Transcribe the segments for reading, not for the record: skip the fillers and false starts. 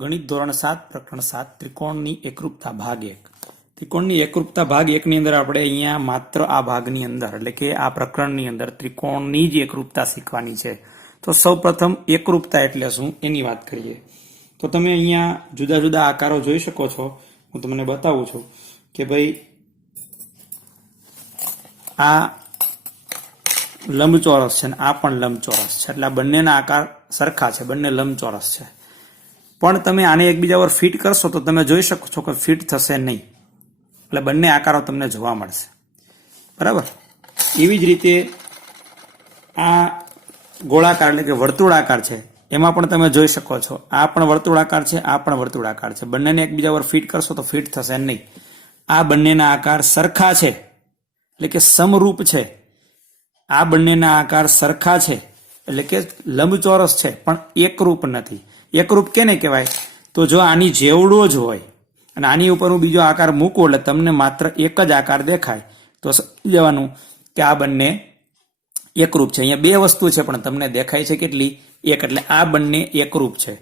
ગણિત ધોરણ 7 પ્રકરણ 7 ત્રિકોણની એકરૂપતા ભાગ 1 ત્રિકોણની એકરૂપતા ભાગ 1 ની અંદર આપણે અહીંયા માત્ર આ ભાગની અંદર એટલે કે આ પ્રકરણની અંદર ત્રિકોણની જ એકરૂપતા શીખવાની છે। તો સૌપ્રથમ એકરૂપતા એટલે શું એની વાત કરીએ। તો તમે અહીંયા જુદા જુદા આકારો જોઈ શકો છો। હું તમને બતાવું છું કે ભાઈ આ લંબચોરસ છે ને આ પણ લંબચોરસ છે, એટલે આ બંનેના આકાર સરખા છે, બંને લંબચોરસ છે। પણ તમે આને એકબીજા પર ફિટ કરશો તો તમે જોઈ શકો છો કે ફિટ થશે નહીં, એટલે બંને આકારો તમને જોવા મળશે, બરાબર। એવી જ રીતે આ ગોળાકાર એટલે કે વર્તુળાકાર છે, એમાં પણ તમે જોઈ શકો છો આ પણ વર્તુળાકાર છે, આ પણ વર્તુળાકાર છે। બંનેને એકબીજા પર ફિટ કરશો તો ફિટ થશે નહીં। આ બંનેના આકાર સરખા છે એટલે કે સમરૂપ છે, આ બંનેના આકાર સરખા છે એટલે કે લંબચોરસ છે પણ એકરૂપ નથી। એકરૂપ કેને કહેવાય? તો જો આની જેવડો જ હોય અને આની ઉપર હું બીજો આકાર મૂકું એટલે તમને માત્ર એક જ આકાર દેખાય તો સમજી જવાનું કે આ બંને એકરૂપ છે। અહીંયા બે વસ્તુ છે પણ તમને દેખાય છે કેટલી? એક, એટલે આ બંને એકરૂપ છે।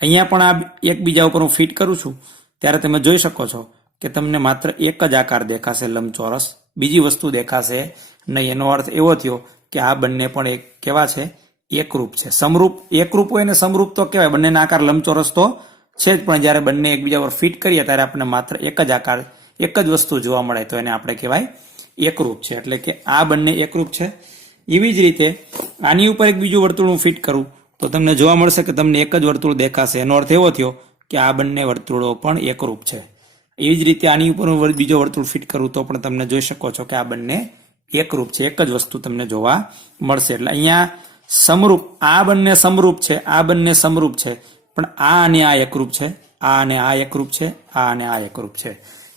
અહીંયા પણ આ એકબીજા ઉપર હું ફિટ કરું છું ત્યારે તમે જોઈ શકો છો કે તમને માત્ર એક જ આકાર દેખાશે લંબચોરસ, બીજી વસ્તુ દેખાશે નહીં। એનો અર્થ એવો થયો કે આ બંને પણ એક કેવા છે? એકરૂપ છે। સમરૂપ એકરૂપ હોય ને સમરૂપ તો કહેવાય, બંનેના આકાર લંબચોરસ તો છે જ, પણ જ્યારે બંને એકબીજા પર ફિટ કરીએ ત્યારે આપણને માત્ર એક જ આકાર, એક જ વસ્તુ જોવા મળે તો એને આપણે કહેવાય એકરૂપ છે, એટલે કે આ બંને એકરૂપ છે। એવી જ રીતે આની ઉપર એક બીજું વર્તુળ હું ફિટ કરું તો તમને જોવા મળશે કે તમને એક જ વર્તુળ દેખાશે। એનો અર્થ એવો થયો કે આ બંને વર્તુળો પણ એકરૂપ છે। એવી જ રીતે આની ઉપર હું બીજો વર્તુળ ફિટ કરું તો પણ તમને જોઈ શકો છો કે આ બંને એકરૂપ છે, એક જ વસ્તુ તમને જોવા મળશે। એટલે અહીંયા સમરૂપ, આ બંને સમરૂપ છે, આ બંને સમરૂપ છે, પણ આ અને આ એકરૂપ છે, આ અને આ એકરૂપ છે, આ અને આ એકરૂપ છે।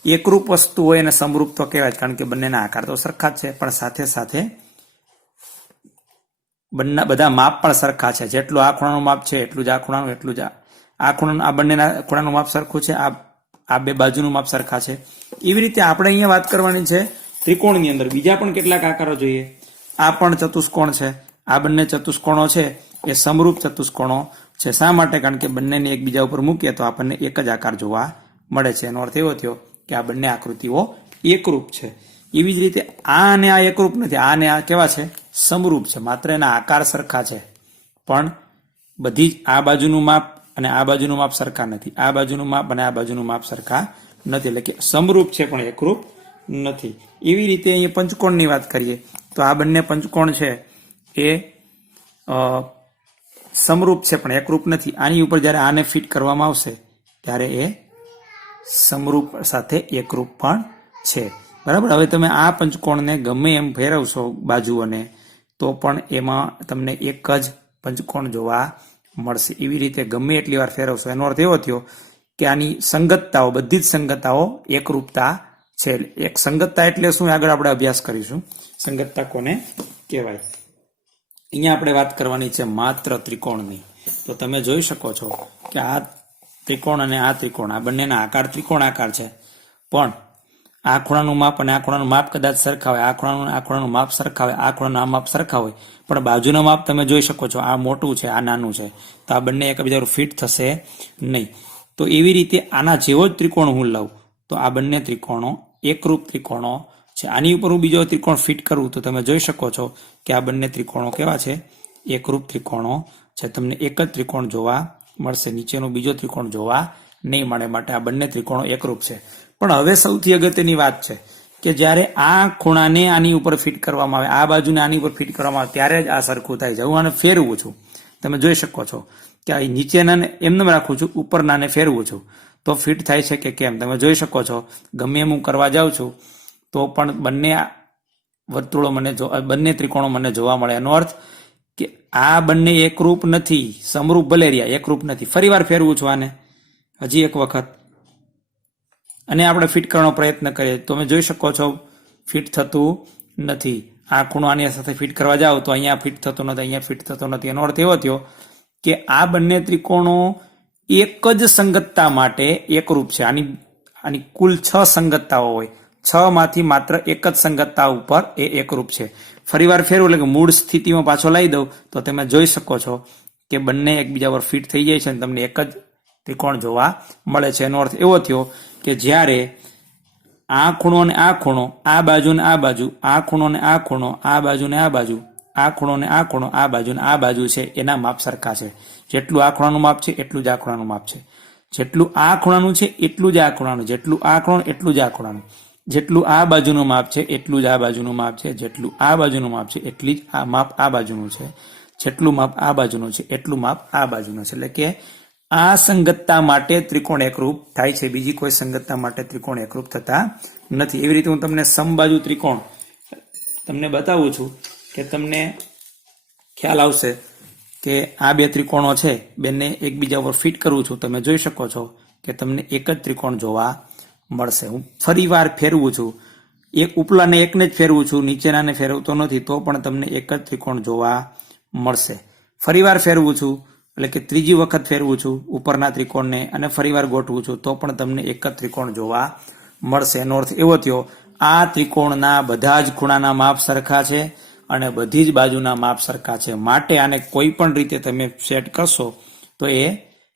એકરૂપ વસ્તુ હોય અને સમરૂપ તો કહેવાય, કારણ કે બંનેના આકાર તો સરખા જ છે, પણ સાથે સાથે બંને બધા માપ પણ સરખા છે। જેટલું આ ખૂણાનું માપ છે એટલું જ આ ખૂણાનું, એટલું જ આ ખૂણાનું, આ બંનેના ખૂણાનું માપ સરખું છે, આ બે બાજુનું માપ સરખા છે। એવી રીતે આપણે અહીંયા વાત કરવાની છે ત્રિકોણની અંદર બીજા પણ કેટલાક આકારો જોઈએ। આ પણ ચતુષ્કોણ છે, આ બંને ચતુષ્કોણો છે એ સમરૂપ ચતુષ્કોણો છે। શા માટે? કારણ કે બંનેને એકબીજા ઉપર મૂકીએ તો આપણને એક જ આકાર જોવા મળે છે। એનો અર્થ એવો થયો કે આ બંને આકૃતિઓ એકરૂપ છે। એવી જ રીતે આ અને આ એકરૂપ નથી, આ અને આ કેવા છે? સમરૂપ છે, માત્ર એના આકાર સરખા છે, પણ બધી જ આ બાજુનું માપ અને આ બાજુનું માપ સરખા નથી, આ બાજુનું માપ અને આ બાજુનું માપ સરખા નથી, એટલે કે સમરૂપ છે પણ એકરૂપ નથી। એવી રીતે અહીંયા પંચકોણની વાત કરીએ તો આ બંને પંચકોણ છે એ સમરૂપ છે પણ એકરૂપ નથી। આની ઉપર જ્યારે આને ફિટ કરવામાં આવશે ત્યારે એ સમરૂપ સાથે એકરૂપ પણ છે, બરાબર। હવે તમે આ પંચકોણને ગમે એમ ફેરવશો બાજુઓને તો પણ એમાં તમને એક જ પંચકોણ જોવા મળશે। એવી રીતે ગમે એટલી વાર ફેરવશો એનો અર્થ એવો થયો કે આની સંગતતાઓ, બધી જ સંગતતાઓ એકરૂપતા છે। એક સંગતતા એટલે શું આગળ આપણે અભ્યાસ કરીશું, સંગતતા કોને કહેવાય। અહીંયા આપણે વાત કરવાની છે માત્ર ત્રિકોણની। તો તમે જોઈ શકો છો કે આ ત્રિકોણ અને આ ત્રિકોણ, આ બંનેના આકાર ત્રિકોણ આકાર છે, પણ આ ખૂણાનું માપ અને આ ખૂણાનું માપ કદાચ સરખા હોય, આ ખૂણાનું માપ સરખા હોય, આ ખૂણાનું આ માપ સરખા હોય, પણ બાજુના માપ તમે જોઈ શકો છો આ મોટું છે, આ નાનું છે, તો આ બંને એકબીજા ફિટ થશે નહીં। તો એવી રીતે આના જેવો જ ત્રિકોણ હું લઉં તો આ બંને ત્રિકોણો એકરૂપ ત્રિકોણો છે। આની ઉપર હું બીજો ત્રિકોણ ફિટ કરું તો તમે જોઈ શકો છો કે આ બંને ત્રિકોણો કેવા છે? એકરૂપ ત્રિકોણો છે। તમને એક જ ત્રિકોણ જોવા મળશે, નીચેનું બીજો ત્રિકોણ જોવા નહીં મળે, માટે આ બંને ત્રિકોણો એકરૂપ છે। પણ હવે સૌથી અગત્યની વાત છે કે જ્યારે આ ખૂણાને આની ઉપર ફિટ કરવામાં આવે, આ બાજુને આની ઉપર ફિટ કરવામાં આવે ત્યારે જ આ સરખું થાય છે। હું આને ફેરવું છું, તમે જોઈ શકો છો કે આ નીચેનાને એમને રાખું છું, ઉપરનાને ફેરવું છું તો ફિટ થાય છે કે કેમ તમે જોઈ શકો છો। ગમે એમ હું કરવા જાઉં છું તો પણ બંને વર્તુળો મને બંને ત્રિકોણો મને જોવા મળે। એનો અર્થ કે આ બંને એકરૂપ નથી, સમરૂપ ભલે રહ્યા, એકરૂપ નથી। ફરી વાર ફેરવું છું આને, હજી એક વખત, અને આપણે ફિટ કરવાનો પ્રયત્ન કરીએ તો તમે જોઈ શકો છો ફિટ થતું નથી। આ ખૂણો આની સાથે ફિટ કરવા જાઓ તો અહીંયા ફિટ થતો નથી, અહીંયા ફિટ થતો નથી। એનો અર્થ એવો થયો કે આ બંને ત્રિકોણો એક જ સંગતતા માટે એકરૂપ છે। આની કુલ 6 સંગતતાઓ હોય, 6 માંથી માત્ર એક જ સંગતતા ઉપર એ એકરૂપ છે। ફરી વાર ફેરવું એટલે કે મૂળ સ્થિતિમાં પાછો લાવી દઉં તો તમે જોઈ શકો છો કે બંને એકબીજા પર ફિટ થઈ જાય છે અને તમને એક જ ત્રિકોણ જોવા મળે છે. એનો અર્થ એવો થયો કે જ્યારે આ ખૂણો ને આ ખૂણો, આ બાજુ ને આ બાજુ, આ ખૂણો ને આ ખૂણો, આ બાજુ ને આ બાજુ, આ ખૂણો ને આ ખૂણો, આ બાજુ ને આ બાજુ છે, એના માપ સરખા છે. જેટલું આ ખૂણાનું માપ છે એટલું જ આ ખૂણાનું માપ છે. જેટલું આ ખૂણાનું છે એટલું જ આ ખૂણાનું, જેટલું આ ખૂણાનું એટલું જ આ ખૂણાનું, જેટલું આ બાજુનું માપ છે એટલું જ આ બાજુનું માપ છે, જેટલું આ બાજુનું માપ છે એટલી જ આ માપ આ બાજુનું છે, જેટલું માપ આ બાજુનું છે એટલું માપ આ બાજુનું છે. એટલે કે આ સંગતતા માટે ત્રિકોણ એકરૂપ થાય છે, બીજી કોઈ સંગતતા માટે ત્રિકોણ એકરૂપ થતા નથી. એવી રીતે હું તમને સમબાજુ ત્રિકોણ તમને બતાવું છું કે તમને ખ્યાલ આવશે કે આ બે ત્રિકોણો છે, બેને એકબીજા ઉપર ફિટ કરું છું. તમે જોઈ શકો છો કે તમને એક જ ત્રિકોણ જોવા મળશે. હું ફરી વાર ફેરવું છું, એક ઉપલાને એકને જ ફેરવું છું, નીચેનાને ફેરવતો નથી, તો પણ તમને એક જ ત્રિકોણ જોવા મળશે. ફરી વાર ફેરવું છું એટલે કે ત્રીજી વખત ફેરવું છું ઉપરના ત્રિકોણને અને ફરીવાર ગોઠવું છું, તો પણ તમને એક જ ત્રિકોણ જોવા મળશે. એનો અર્થ એવો થયો, આ ત્રિકોણના બધા જ ખૂણાના માપ સરખા છે અને બધી જ બાજુના માપ સરખા છે. માટે આને કોઈ પણ રીતે તમે સેટ કરશો તો એ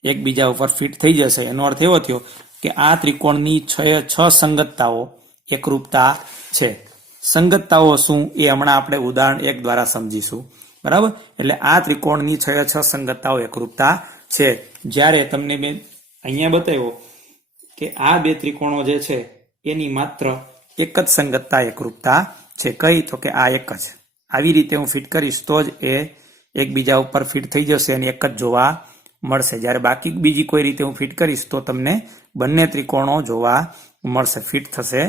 એકબીજા ઉપર ફિટ થઈ જશે. એનો અર્થ એવો થયો કે આ ત્રિકોણની છ સંગતતાઓ એકરૂપતા છે. સંગતતાઓ શું એ હમણાં આપણે ઉદાહરણ 1 દ્વારા સમજીશું. બરાબર? એટલે આ ત્રિકોણની છ સંગતતાઓ એકરૂપતા છે. જ્યારે તમને મેં અહીંયા બતાવ્યો કે આ બે ત્રિકોણો જે છે એની માત્ર એક જ સંગતતા એકરૂપતા છે. કઈ? તો કે આ એક જ. આવી રીતે હું ફિટ કરીશ તો જ એ એકબીજા ઉપર ફિટ થઈ જશે અને એક જ જોવા મળશે. જ્યારે બાકી બીજી કોઈ રીતે હું ફિટ કરીશ તો તમને બંને ત્રિકોણો જોવા મળશે, ફિટ થશે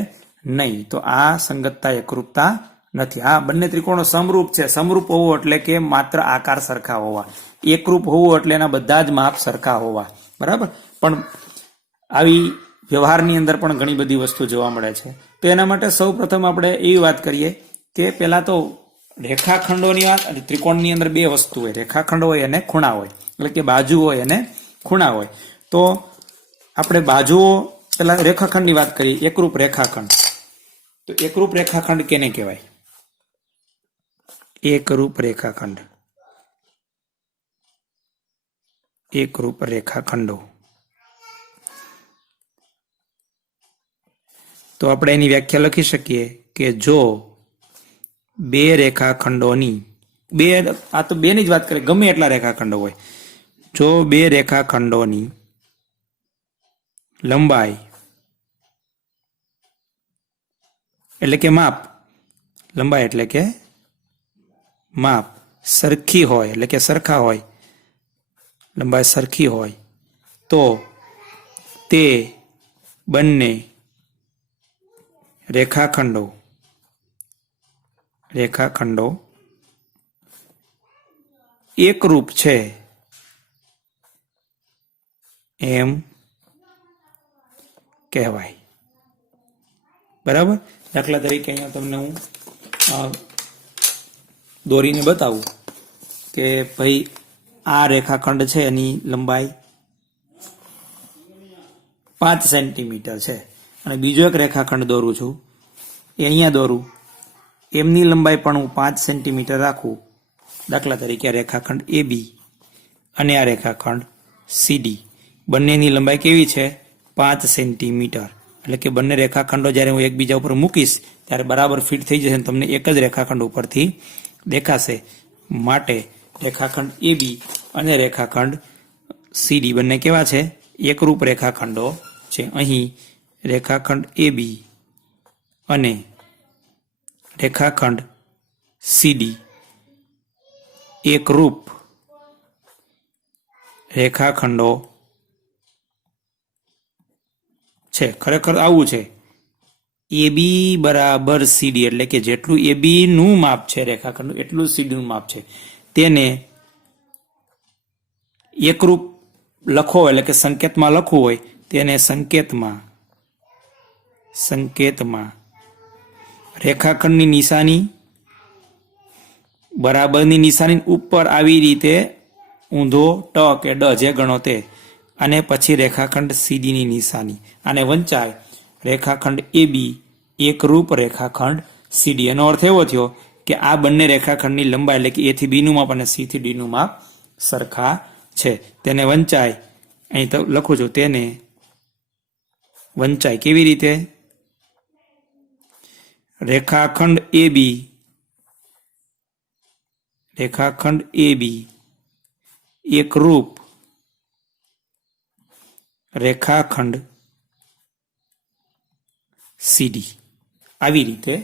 નહીં. તો આ સંગતતા એકરૂપતા નથી. હા, બંને ત્રિકોણો સમરૂપ છે. સમરૂપ હોવું એટલે કે માત્ર આકાર સરખા હોવા. એકરૂપ હોવું એટલે એના બધા જ માપ સરખા હોવા. બરાબર? પણ આવી વ્યવહારની અંદર પણ ઘણી બધી વસ્તુ જોવા મળે છે. તો એના માટે સૌ પ્રથમ આપણે એવી વાત કરીએ કે પેલા તો રેખાખંડોની વાત અને ત્રિકોણની અંદર બે વસ્તુ હોય, રેખાખંડ હોય અને ખૂણા હોય, એટલે કે બાજુ હોય અને ખૂણા હોય. તો આપણે બાજુઓ પેલા રેખાખંડની વાત કરીએ. એકરૂપ રેખાખંડ. તો એકરૂપ રેખાખંડ કેને કહેવાય? એકરૂપ રેખાખંડ, એકરૂપ રેખાખંડો. તો આપણે એની વ્યાખ્યા લખી શકીએ કે જો બે રેખાખંડોની આ તો બેની જ વાત કરીએ, ગમે એટલા રેખાખંડો હોય, જો બે રેખાખંડોની લંબાઈ એટલે કે માપ, લંબાઈ એટલે કે માપ સરખી હોય એટલે કે સરખા હોય, લંબાઈ સરખી હોય તો તે બંને રેખાખંડો એકરૂપ છે એમ કહેવાય. બરાબર? દાખલા તરીકે અહીંયા તમને હું દોરીને બતાવું કે ભાઈ આ રેખાખંડ છે એની લંબાઈ 5 સેન્ટીમીટર છે અને બીજો એક રેખાખંડ દોરું છું, એ અહીંયા દોરું, એમની લંબાઈ પણ હું 5 સેન્ટીમીટર રાખું. દાખલા તરીકે આ રેખાખંડ AB અને આ રેખાખંડ CD, બંનેની લંબાઈ કેવી છે? 5 સેન્ટીમીટર. એટલે કે બંને રેખાખંડો જ્યારે હું એકબીજા ઉપર મૂકીશ ત્યારે બરાબર ફિટ થઈ જશે, તમને એક જ રેખાખંડ ઉપરથી દેખાશે. માટે રેખાખંડ AB અને રેખાખંડ CD બંને કેવા છે? એકરૂપ રેખાખંડો છે. અહીં રેખાખંડ AB અને રેખાખંડ CD એકરૂપ રેખાખંડો છે. ખરેખર આવું છે. AB બરાબર CD એટલે કે જેટલું AB નું માપ છે રેખાખંડ એટલું CD નું માપ છે. તેને એકરૂપ લખો એટલે કે સંકેતમાં લખવું હોય તેને સંકેતમાં રેખાખંડની નિશાની બરાબરની નિશાની ઉપર આવી રીતે ઊંધો ટ કે ડ જે ગણો તે, અને પછી રેખાખંડ CD ની નિશાની, અને વંચાય રેખાખંડ AB એકરૂપ રેખાખંડ CD. એનો અર્થ એવો થયો કે આ બંને રેખાખંડની લંબાઈ એટલે કે A થી B નું માપ અને C થી D નું માપ સરખા છે. તેને વંચાય અહીં તો લખું છું તેને વંચાય કેવી રીતે? રેખાખંડ એ બી એકરૂપ રેખાખંડ સીડી આવી રીતે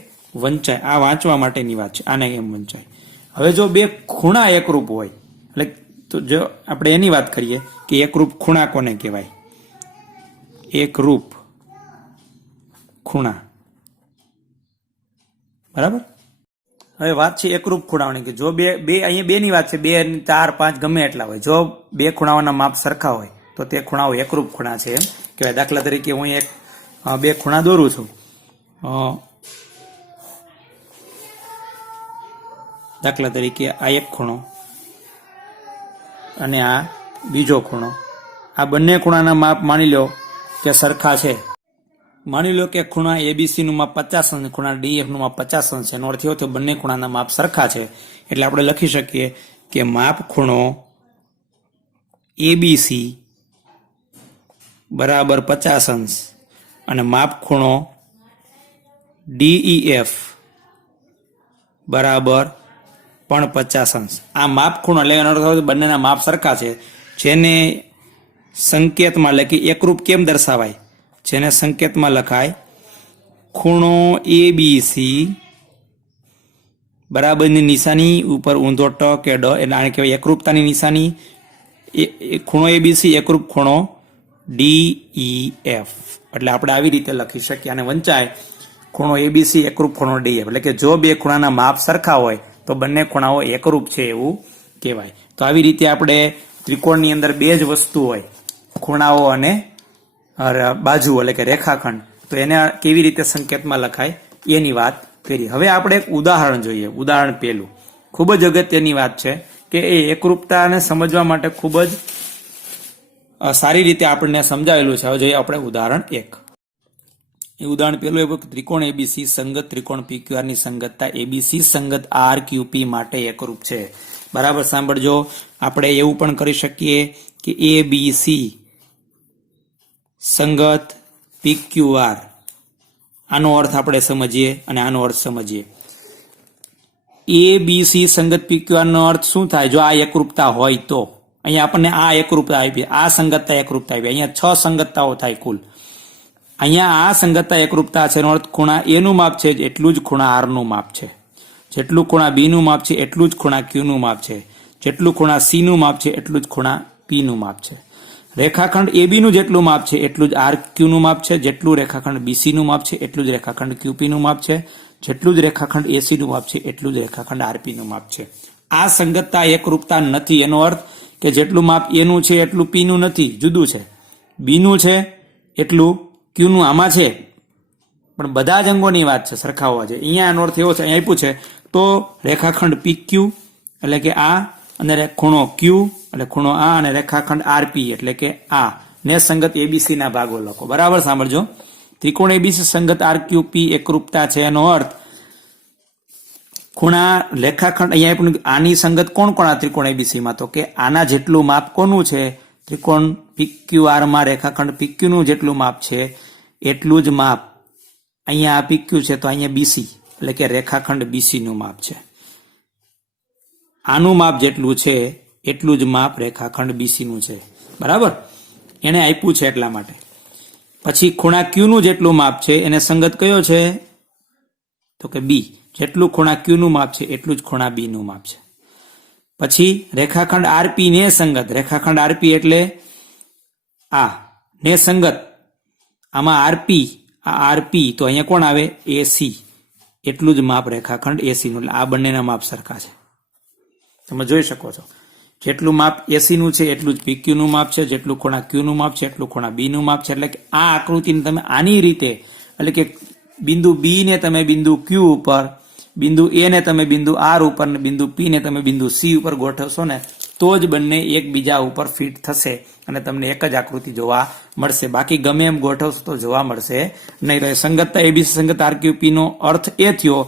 વંચાય. આ વાંચવા માટેની વાત છે, આને એમ વંચાય. હવે જો બે ખૂણા એકરૂપ હોય એટલે તો જો આપણે એની વાત કરીએ કે એકરૂપ ખૂણા કોને કહેવાય? એકરૂપ ખૂણા, બરાબર. હવે વાત છે એકરૂપ ખૂણાઓની કે જો બે અહીંયા બેની વાત છે, 2, 4, 5 ગમે એટલા હોય. જો બે ખૂણાઓના માપ સરખા હોય તો તે ખૂણાઓ એકરૂપ ખૂણા છે એમ કહેવાય. દાખલા તરીકે હું બે ખૂણા દોરું છું. દાખલા તરીકે આ એક ખૂણો અને આ બીજો ખૂણો. આ બંને ખૂણાના માપ માની લો કે સરખા છે. માની લો કે ખૂણા એબીસી નું માપ 50 અંશ, ખૂણા ડીએફ નું માપ 50 અંશ છે. એનો અર્થ એવો થયો બંને ખૂણાના માપ સરખા છે. એટલે આપણે લખી શકીએ કે માપ ખૂણો એબીસી બરાબર 50 અંશ અને માપ ખૂણો ડીઈએફ બરાબર પણ 50 અંશ. આ માપ ખૂણો એટલે એનો અર્થ બંનેના માપ સરખા છે. જેને સંકેતમાં એટલે કે એકરૂપ કેમ દર્શાવાય? જેને સંકેતમાં લખાય ખૂણો એબીસી બરાબરની નિશાની ઉપર ઊંધો ટ કે ડ એટલે આને કહેવાય એકરૂપતાની નિશાની. ખૂણો એબીસી એકરૂપ ખૂણો ડીઈએફ. એટલે આપણે આવી રીતે લખી શકીએ. અને વંચાય ખૂણો એબીસી એકરૂપ ખૂણો ડીએફ. એટલે કે જો બે ખૂણાના માપ સરખા હોય તો બંને ખૂણાઓ એકરૂપ છે એવું કહેવાય. તો આવી રીતે આપણે ત્રિકોણની અંદર બે જ વસ્તુ હોય, ખૂણાઓ અને બાજુ એટલે કે રેખાખંડ, તો એને કેવી રીતે સંકેતમાં લખાય એની વાત કરી. હવે આપણે એક ઉદાહરણ જોઈએ. ઉદાહરણ પહેલું ખૂબ જ અગત્યની વાત છે કે એ એકરૂપતાને સમજવા માટે ખૂબ જ સારી રીતે આપણને સમજાવેલું છે. હવે જોઈએ આપણે ઉદાહરણ 1. એ ઉદાહરણ પહેલું એવું કે ત્રિકોણ એબીસી સંગત ત્રિકોણ પીક્યુઆર ની સંગતતા એબીસી સંગત આર ક્યુપી માટે એકરૂપ છે. બરાબર સાંભળજો. આપણે એવું પણ કરી શકીએ કે એબીસી સંગત પીક્યુઆર, આનો અર્થ આપણે સમજીએ અને આનો અર્થ સમજીએ. એબીસી સંગત પીક્યુઆર નો અર્થ શું થાય? જો આ એકરૂપતા હોય તો અહીંયા આપણને આ એકરૂપતા આપી, આ સંગતતા એકરૂપતા આપી. અહીંયા 6 સંગતતાઓ થાય કુલ. અહીંયા આ સંગતતા એકરૂપતા છે એનો અર્થ ખૂણા એ નું માપ છે એટલું જ ખૂણા આર નું માપ છે. જેટલું ખૂણા બી નું માપ છે એટલું જ ખૂણા ક્યુ નું માપ છે. જેટલું ખૂણા સી નું માપ છે એટલું જ ખૂણા પી નું માપ છે. રેખાખંડ એબી નું જેટલું માપ છે એટલું જ આર ક્યુ નું માપ છે. જેટલું રેખાખંડ બીસી નું માપ છે એટલું જ રેખાખંડ ક્યુપી નું માપ છે. જેટલું જ રેખાખંડ એસી નું માપ છે એટલું જ રેખાખંડ આરપી નું માપ છે. આ સંગતતા એકરૂપતા નથી. એનો અર્થ કે જેટલું માપ એ નું છે એટલું પી નું નથી, જુદું છે. બી નું છે એટલું ક્યુ નું આમાં છે, પણ બધા જ અંગોની વાત છે, સરખા હોવા છે. અહીંયા એનો અર્થ એવો છે, અહીંયા આપ્યું છે તો રેખાખંડ પી ક્યુ એટલે કે આ અને ખૂણો ક્યુ એટલે ખૂણો આ અને રેખાખંડ આરપી એટલે કે આ ને સંગત એબીસી ના ભાગો લખો. બરાબર સાંભળજો. ત્રિકોણ એબીસી સંગત આર ક્યુ પી એકરૂપતા છે એનો અર્થ ખૂણા રેખાખંડ અહીંયા પણ આની સંગત કોણ કોણ આ ત્રિકોણ એબીસી માં? તો કે આના જેટલું માપ કોનું છે? ત્રિકોણ પીક્યુઆર માં રેખાખંડ પીક્યુ નું જેટલું માપ છે એટલું જ માપ અહીંયા આ પીક્યુ છે તો અહીંયા બીસી એટલે કે રેખાખંડ બીસી નું માપ છે. આનું માપ જેટલું છે એટલું જ માપ રેખાખંડ બીસી નું છે. બરાબર, એને આપ્યું છે એટલા માટે. પછી ખૂણા ક્યુ નું જેટલું માપ છે એને સંગત કયો છે? તો કે બી. જેટલું ખૂણા ક્યુ નું માપ છે એટલું જ ખૂણા બી નું માપ છે. પછી રેખાખંડ આરપી ને સંગત. રેખાખંડ આરપી એટલે આ ને સંગત આમાં આરપી, આ આરપી તો અહીંયા કોણ આવે? એસી. એટલું જ માપ રેખાખંડ એસી નું. એટલે આ બંનેના માપ સરખા છે. તમે જોઈ શકો છો જેટલું માપ એસી નું છે એટલું જ પીક્યુ નું માપ છે. જેટલું ખૂણા ક્યુ નું માપ છે એટલું ખૂણા બી નું માપ છે. એટલે કે આ આકૃતિને તમે આની રીતે એટલે કે બિંદુ બી ને તમે બિંદુ ક્યુ ઉપર, બિંદુ એ ને તમે બિંદુ આર ઉપર ને બિંદુ પી ને તમે બિંદુ સી ઉપર ગોઠવશો ને તો જ બંને એકબીજા ઉપર ફિટ થશે અને તમને એક જ આકૃતિ જોવા મળશે. બાકી ગમે એમ ગોઠવશો તો જોવા મળશે નહીં. રહે સંગતતા એબીસી સંગત આર ક્યુ પી નો અર્થ એ થયો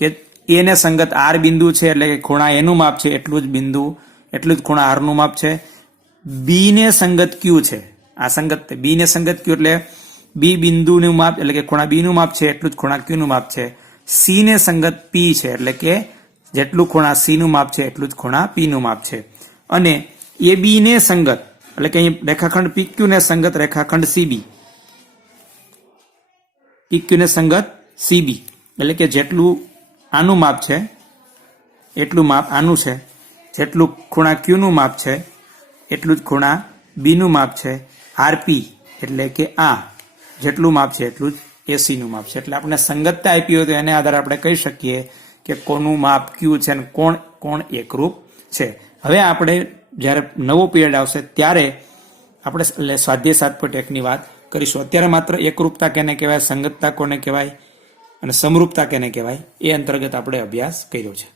કે એ ને સંગત આર બિંદુ છે એટલે કે ખૂણા એનું માપ છે એટલું જ બિંદુ એટલું જ ખૂણા આર નું માપ છે. બી ને સંગત ક્યુ છે, આ સંગત બી ને સંગત ક્યુ એટલે બી બિંદુનું માપ એટલે કે ખૂણા બી નું માપ છે એટલું જ ખૂણા ક્યુ નું માપ છે. સી ને સંગત પી છે એટલે કે જેટલું ખૂણા સી નું માપ છે એટલું જ ખૂણા પી નું માપ છે. અને એ બી ને સંગત એટલે કે અહીં રેખાખંડ પી ક્યુ ને સંગત રેખાખંડ સીબી, પી ક્યુ ને સંગત સીબી એટલે કે જેટલું આનું માપ છે એટલું માપ આનું છે, જેટલું ખૂણા ક્યુ નું માપ છે એટલું જ ખૂણા બી નું માપ છે. આરપી એટલે કે આ જેટલું માપ છે એટલું જ એસી નું માપ છે. એટલે આપણે સંગતતા આપી હોય તો એને આધારે આપણે કહી શકીએ કે કોનું માપ ક્યુ છે અને કોણ એકરૂપ છે. હવે આપણે જ્યારે નવો પીરિયડ આવશે ત્યારે આપણે સ્વાધ્યાય 7.1 ની વાત કરીશું. અત્યારે માત્ર એકરૂપતા કેને કહેવાય, સંગતતા કોને કહેવાય અને સમરૂપતા કેને કહેવાય એ અંતર્ગત આપણે અભ્યાસ કર્યો છે.